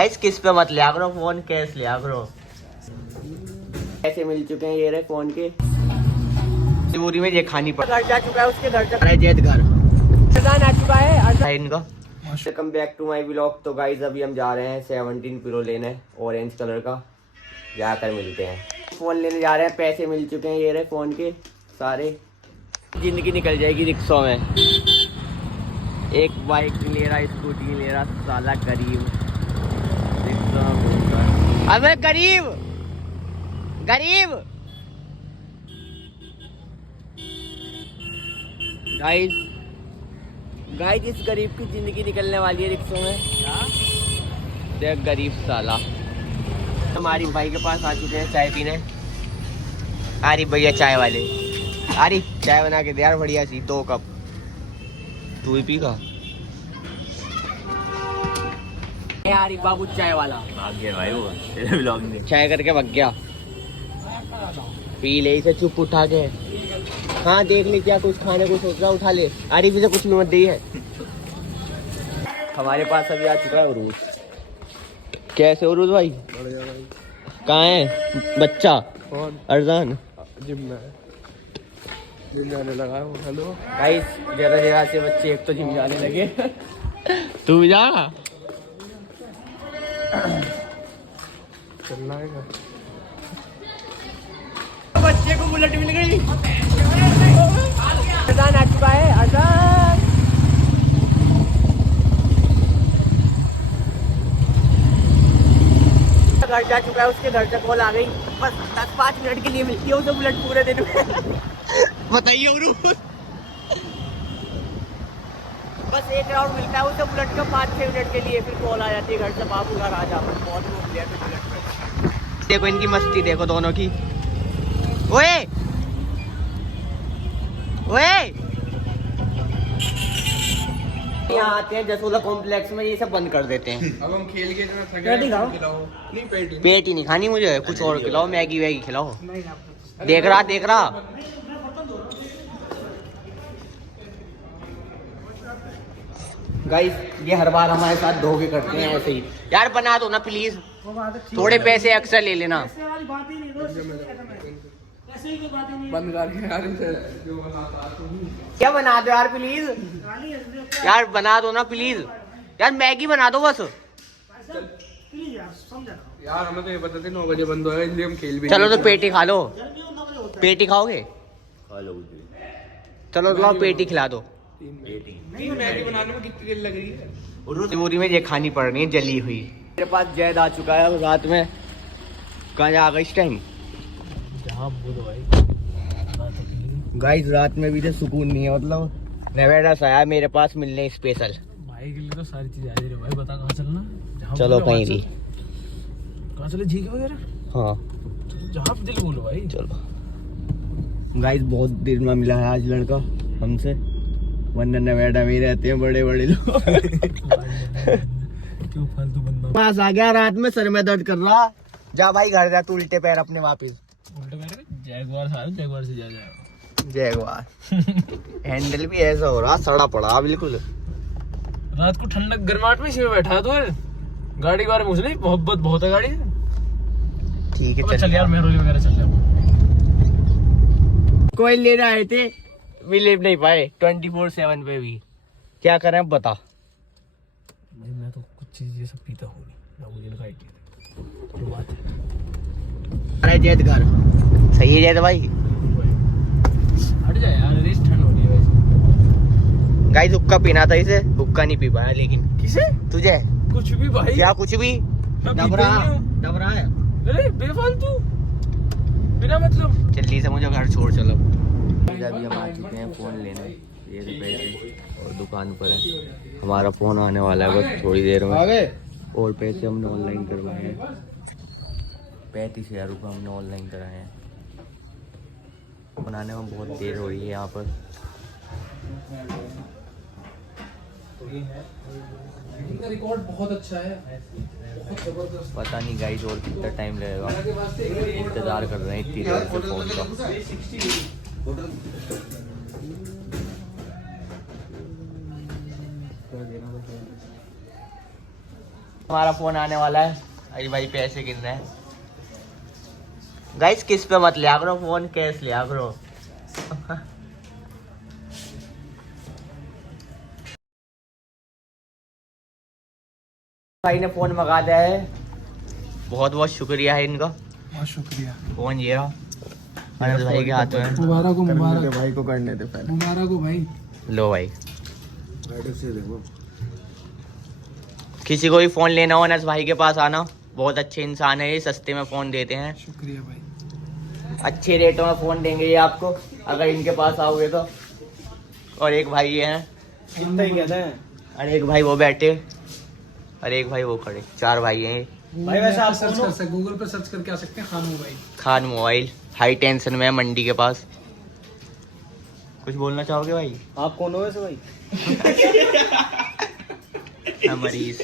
Guys किस पे मत लिया करो फोन, कैश लिया करो। पैसे मिल चुके हैं, ये रहे फोन के। पूरी में ये खानी पड़। घर जा चुका है, उसके घर जा जेद घर आ चुका है इनका। Welcome back to my vlog. तो गाइस अभी हम जा रहे हैं 17 प्रो लेने, ऑरेंज कलर का। जाकर मिलते हैं। फोन लेने जा रहे हैं, पैसे मिल चुके हैं, ये रहे फोन के सारे। जिंदगी निकल जाएगी रिक्शों में। एक बाइक नहीं ले रहा, स्कूटी नहीं ले रहा, साला गरीब। अबे गरीब गरीब। गाइस गाइस इस गरीब की जिंदगी निकलने वाली है रिक्शों में। देख गरीब साला। हमारी भाई के पास आ चुके हैं चाय पीने। अरे भैया चाय वाले, अरे चाय बना के दे यार बढ़िया सी, 2 कप। तू ही पीगा यार। बाबू चाय वाला भाग गया भाई, वो तेरे व्लॉग में चाय करके भाग गया। पी ले इसे चुप उठा के। हाँ देख ले क्या कुछ खाने को सोच रहा, उठा ले। आरिफ से कुछ मत दी है। हमारे पास अभी आ चुका है उरूज। कैसे उरूज भाई? कहाँ है बच्चा? कौन? अरजान जिम में, जिम जाने लगा है। हेलो गाइस, जरा जरा से बच्चे एक तो जिम जाने लगे। तू जा चलना है। बच्चे को बुलेट मिल गई। अरजान आ चुका है, अरजान। घर जा चुका है, उसके घर से कॉल आ गई। बस 10-5 मिनट के लिए मिलती है उसे बुलेट पूरे दिन में। बताइए उरूज। बस 1 राउंड मिलता है उसे बुलेट का 5-6 मिनट के लिए, फिर कॉल आ जाती है घर से, बाबू घर आ जा। बहुत घूम लिया फिर बुलेट पे। देखो इनकी मस्ती देखो दोनों की। ओए ओए, यहाँ आते हैं जसोला कॉम्प्लेक्स में, ये सब बंद कर देते हैं। अब हम खेल के पेट ही नहीं खानी मुझे, कुछ और खिलाओ, मैगी वैगी खिलाओ। देख रहा गाइस, ये हर बार हमारे साथ धोखे करते हैं ऐसे ही। यार बना दो ना प्लीज, थोड़े पैसे एक्स्ट्रा ले लेना। बंद कर क्या बना दो यार प्लीज, यार बना दो ना प्लीज। यार मैगी बना दो बस यार। हमें तो ये पता था 9 बजे बंद होगा, इसलिए हम खेल भी। चलो तो पेटी खा लो। पेटी खाओगे? खा लो। चलो तो पेटी खिला दो। मैगी बनाने में कितनी देर लग रही है? पूरी में ये खानी पड़ रही है जली हुई। मेरे पास जैद आ चुका है रात में। कहाँ जाएगा इस टाइम? गाइस रात में भी तो सुकून नहीं है, मतलब नवेड़ा सा आया मेरे पास मिलने स्पेशल। भाई के लिए तो सारी चीज आ रही है भाई। बता कहाँ चलना? चलो कहीं भी। कहाँ चले? झील वगैरह? हाँ जहाँ पे दिल बोलो भाई। चलो गाइस, बहुत देर में मिला है आज लड़का हमसे, वरना नवेड़ा में रहते हैं बड़े बड़े लोग। क्यों फालतू बंदा पास आ गया। रात में सर में दर्द कर रहा। जा भाई घर जा, तू उल्टे पैर अपने वापिस। उल्टे पैर? जैगवार से जा जाएगा। जैगवार हैंडल भी ऐसा हो रहा, सड़ा पड़ा बिल्कुल। रात को ठंडक गर्माहट में इसी में बैठा तो गाड़ी के बारे में नहीं, मोहब्बत बहुत है गाड़ी। ठीक है चल यार, मेहरोली वगैरह चल जाओ। कोई ले रहे थे, मिल नहीं पाए 24/7 पे भी। क्या करें बता? मैं तो कुछ चीज ये सब पीता हूँ ना, मुझे ना आइडिया। अरे जैद घर सही है जैद भाई। हट जा यार, रेस ठंड हो रही है वैसे। गाइस हुक्का पीना था इसे, हुक्का नहीं पी पाया। लेकिन किसे? तुझे? कुछ भी भाई। क्या कुछ भी? दब रहा है। अरे बेफालतू बिना मतलब। जल्दी से मुझे घर छोड़ चलो। अभी हम आ चुके हैं फोन लेने, ये पैसे और दुकान पर है। हमारा फोन आने वाला है बस थोड़ी देर में। और पैसे हमने ऑनलाइन करवाए हैं, 35,000 रुपये हमने ऑनलाइन कराए हैं। बनाने में बहुत देर हो रही है यहाँ पर। रिकॉर्ड बहुत अच्छा है, पता नहीं गाइस और कितना टाइम लगेगा। इंतजार कर रहे हैं इतनी देर से फोन का। हमारा फोन आने वाला है। अरे भाई पैसे गिन रहे हैं। गाइस किस पे मत लिया करो फोन, कैश लिया करो। भाई ने फोन मंगा दिया है, बहुत बहुत शुक्रिया है इनका। बहुत शुक्रिया। फोन ये रहा अनस भाई के हाथ में। मुबारक हो, मुबारक भाई को करने दे पहले। मुबारक हो भाई। लो भाई, से देखो। किसी को भी फोन लेना हो अनस भाई के पास आना, बहुत अच्छे इंसान है ये, सस्ते में फोन देते हैं, शुक्रिया भाई। अच्छे रेटों में फोन देंगे ये आपको अगर इनके पास आओगे तो। और एक भाई ये हैं, कितना ही कहते हैं और एक भाई वो बैठे, और एक भाई वो खड़े, 4 भाई हैं ये। भाई वैसे आप सर्च कर सकते, गूगल पर सर्च करके आ सकते हैं Khan mobile. Khan mobile high tension में है, मंडी के पास। कुछ बोलना चाहोगे भाई? आप कौन हो वैसे भाई? मरीज